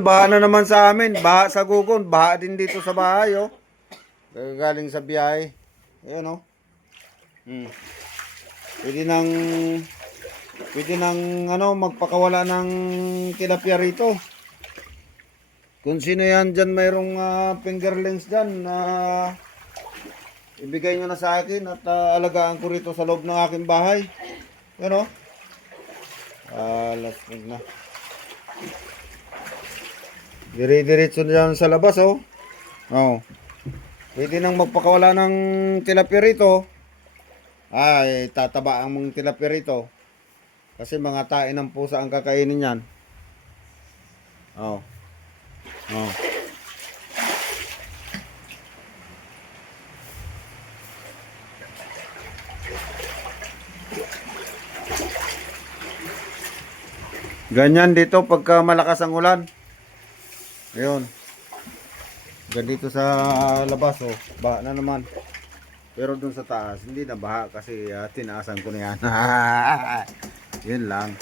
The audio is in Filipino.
Baha na naman sa amin, baha sa gugon, baha din dito sa bahay, oh. Galing sa biyahe. Ayan, oh. Hmm. Pwede nang, pwede nang, magpakawala ng tilapia rito. Kung sino yan dyan, mayroong fingerlings dyan na ibigay nyo na sa akin at alagaan ko rito sa loob ng aking bahay. Ayan, oh. Last na. Dire-diretso dyan sa labas, oh. Oh. Pwede nang magpakawala ng tilapia rito. Ay, tataba ang mga tilapia rito. Kasi mga tain ng pusa ang kakainin yan. Oh. Oh. Ganyan dito pagka malakas ang ulan. Ayun. Ganito sa labas, oh. Baha na naman. Pero dun sa taas, hindi na baha kasi tinaasan ko na yan. Yun lang.